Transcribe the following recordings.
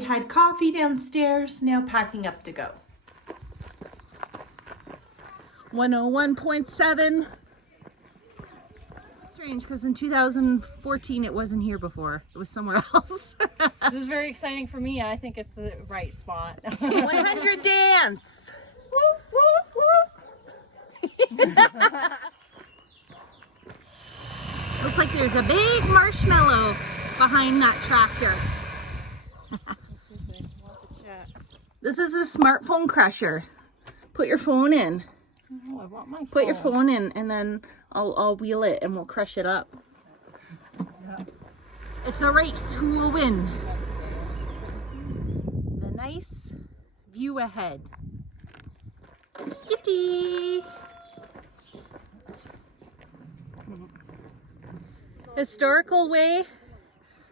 we had coffee downstairs, now packing up to go. 101.7. Strange, because in 2014 it wasn't here before. It was somewhere else. This is very exciting for me. I think it's the right spot. 100 dance! Looks like there's a big marshmallow behind that tractor. This is a smartphone crusher. Put your phone in. Oh, I want my phone. Put your phone in, and then I'll wheel it and we'll crush it up. It's a race. Who will win? The nice view ahead. Kitty! Historical way,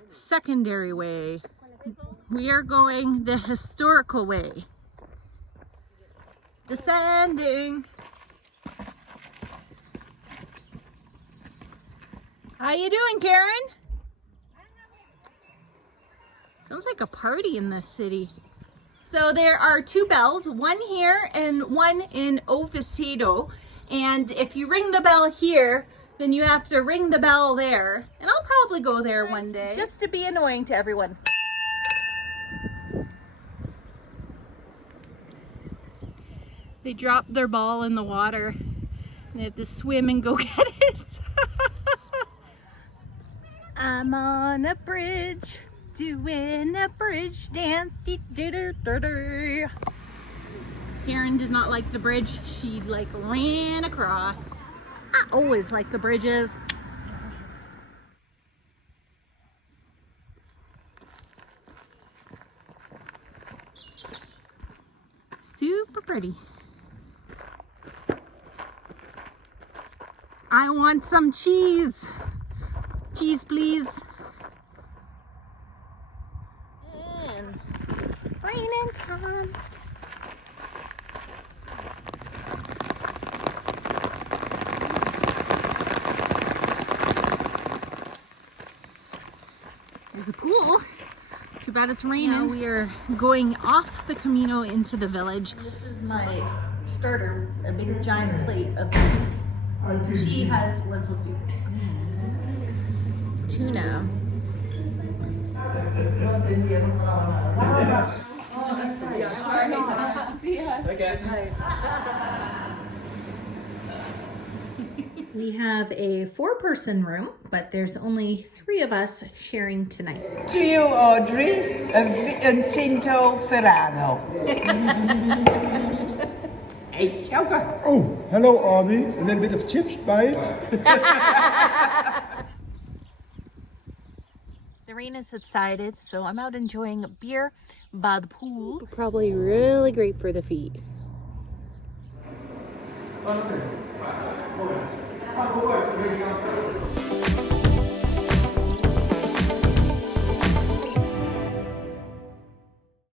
secondary way. We are going the historical way. Descending. How you doing, Karen? Sounds like a party in this city. So there are two bells, one here and one in Oviedo. And if you ring the bell here, then you have to ring the bell there. And I'll probably go there one day, just to be annoying to everyone. They dropped their ball in the water and they have to swim and go get it. I'm on a bridge, doing a bridge dance. Karen did not like the bridge. She ran across. I always like the bridges. Super pretty. I want some cheese. Cheese, please. And raining time. There's a pool. Too bad it's raining. Now we are going off the Camino into the village. This is my starter, a big giant plate of food. And she has lentil soup. Tuna. We have a 4-person room, but there's only 3 of us sharing tonight. To you, Audrey, a Tinto Ferrano. Hey, Shelter. Oh, hello, Audie. A little bit of chips by it. The rain has subsided, so I'm out enjoying a beer by the pool. Probably really great for the feet.